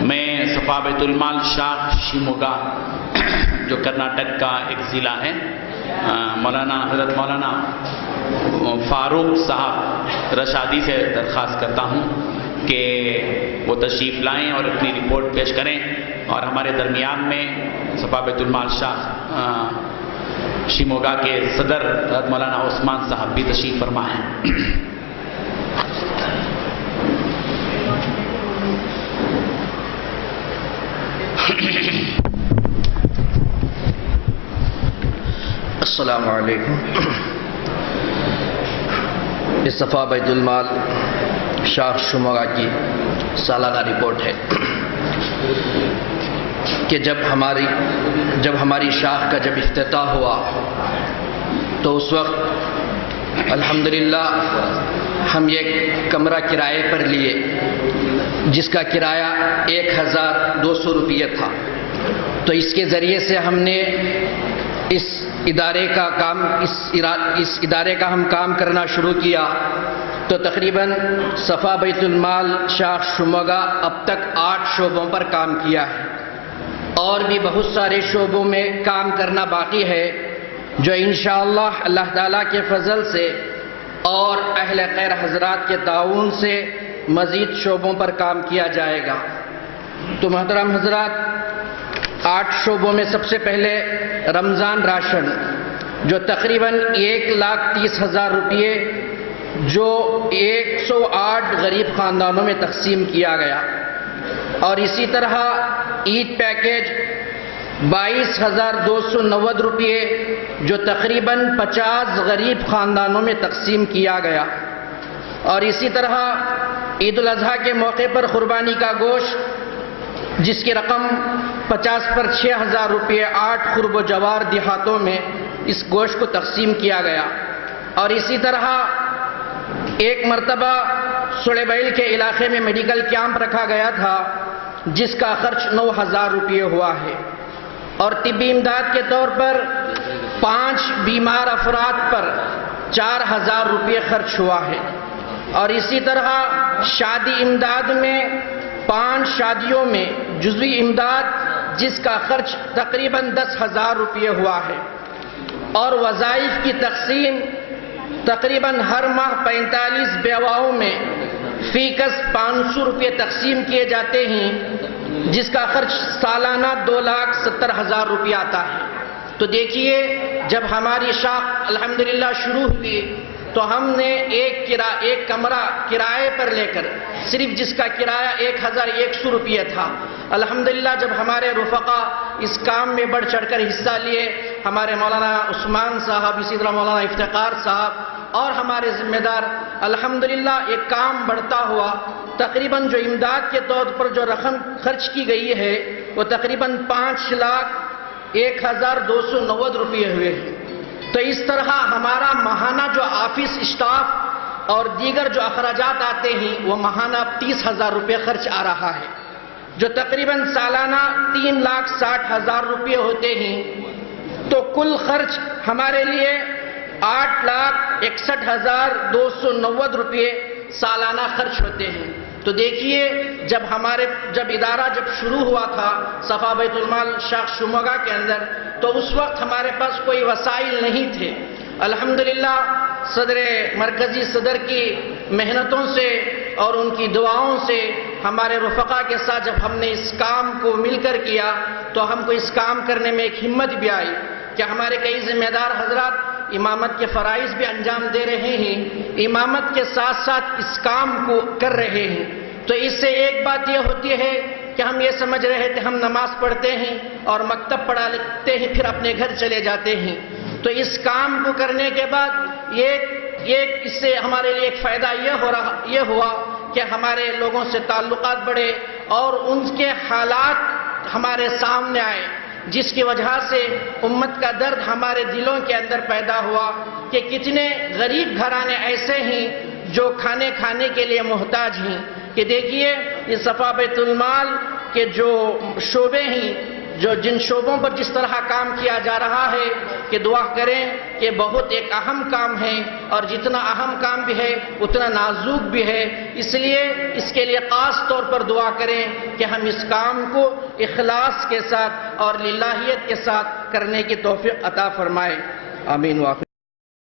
میں صفا بیت المال شاخ شیموگا جو کرناٹک کا ایک ضلع ہے، حضرت مولانا فاروق صاحب رشادی سے درخواست کرتا ہوں کہ وہ تشریف لائیں اور اپنی رپورٹ پیش کریں، اور ہمارے درمیان میں صفا بیت المال شاخ شیموگا کے صدر حضرت مولانا عثمان صاحب بھی تشریف فرما ہیں۔ السلام علیکم۔ اس صفا بیت المال شاخ شیموگا کی سالانہ رپورٹ ہے کہ جب ہماری شاخ کا جب افتتاح ہوا تو اس وقت الحمدللہ ہم یہ کمرہ کرائے پر لیے جس کا کرایہ 1200 روپیہ تھا۔ تو اس کے ذریعے سے ہم نے اس ادارے کا ہم کام کرنا شروع کیا، تو تقریباً صفا بیت المال شاخ شیموگا اب تک 8 شعبوں پر کام کیا ہے، اور بھی بہت سارے شعبوں میں کام کرنا باقی ہے جو انشاءاللہ اللہ تعالیٰ کے فضل سے اور اہل خیر حضرات کے تعاون سے مزید شعبوں پر کام کیا جائے گا۔ تو محترم حضرات، 8 شعبوں میں سب سے پہلے رمضان راشن جو تقریباً 1,30,000 روپیے جو 108 غریب خاندانوں میں تقسیم کیا گیا، اور اسی طرح عید پیکیج 22,290 روپیے جو تقریباً 50 غریب خاندانوں میں تقسیم کیا گیا، اور اسی طرح عید الاضحیٰ کے موقع پر قربانی کا گوشت جس کی رقم 50 پر 6,000 روپے 8 خرب و جوار دیہاتوں میں اس گوشت کو تقسیم کیا گیا، اور اسی طرح ایک مرتبہ سڑیبیل کے علاقے میں میڈیکل کیمپ رکھا گیا تھا جس کا خرچ 9,000 روپے ہوا ہے، اور طبی امداد کے طور پر 5 بیمار افراد پر 4,000 روپے خرچ ہوا ہے، اور اسی طرح شادی امداد میں 5 شادیوں میں جزوی امداد جس کا خرچ تقریباً 10,000 روپے ہوا ہے، اور وظائف کی تقسیم تقریباً ہر ماہ 45 بیواؤں میں فی کس 500 روپے تقسیم کیے جاتے ہیں جس کا خرچ سالانہ 2,70,000 روپے آتا ہے۔ تو دیکھیے، جب ہماری شاخ الحمدللہ شروع ہوئی تو ہم نے ایک کمرہ کرائے پر لے کر صرف جس کا کرایہ 1,100 روپیہ تھا، الحمدللہ جب ہمارے رفقا اس کام میں بڑھ چڑھ کر حصہ لیے، ہمارے مولانا عثمان صاحب، اسی طرح مولانا افتخار صاحب اور ہمارے ذمہ دار، الحمدللہ ایک کام بڑھتا ہوا، تقریباً جو امداد کے طور پر جو رقم خرچ کی گئی ہے وہ تقریباً 5,01,290 روپے ہوئے ہیں۔ تو اس طرح ہمارا ماہانہ جو آفس اسٹاف اور دیگر جو اخراجات آتے ہیں وہ ماہانہ 30,000 روپے خرچ آ رہا ہے، جو تقریباً سالانہ 3,60,000 روپے ہوتے ہیں۔ تو کل خرچ ہمارے لیے 8,61,290 روپے سالانہ خرچ ہوتے ہیں۔ تو دیکھیے، جب ادارہ شروع ہوا تھا صفا بیت المال شاخ شیموگا کے اندر، تو اس وقت ہمارے پاس کوئی وسائل نہیں تھے۔ الحمدللہ مرکزی صدر کی محنتوں سے اور ان کی دعاؤں سے ہمارے رفقا کے ساتھ جب ہم نے اس کام کو مل کر کیا تو ہم کو اس کام کرنے میں ایک ہمت بھی آئی کہ ہمارے کئی ذمہ دار حضرات امامت کے فرائض بھی انجام دے رہے ہیں، امامت کے ساتھ ساتھ اس کام کو کر رہے ہیں۔ تو اس سے ایک بات یہ ہوتی ہے کہ ہم یہ سمجھ رہے تھے ہم نماز پڑھتے ہیں اور مکتب پڑھا لیتے ہیں پھر اپنے گھر چلے جاتے ہیں، تو اس کام کو کرنے کے بعد اس سے ہمارے لیے ایک فائدہ یہ ہوا کہ ہمارے لوگوں سے تعلقات بڑھے اور ان کے حالات ہمارے سامنے آئے، جس کی وجہ سے امت کا درد ہمارے دلوں کے اندر پیدا ہوا کہ کتنے غریب گھرانے ایسے ہیں جو کھانے کے لیے محتاج ہیں۔ کہ دیکھیے، یہ صفا بیت المال کے جو شعبے ہیں جو جن شعبوں پر جس طرح کام کیا جا رہا ہے کہ دعا کریں کہ بہت ایک اہم کام ہے، اور جتنا اہم کام بھی ہے اتنا نازک بھی ہے، اس لیے اس کے لیے خاص طور پر دعا کریں کہ ہم اس کام کو اخلاص کے ساتھ اور للہیت کے ساتھ کرنے کی توفیق عطا فرمائے۔ آمین۔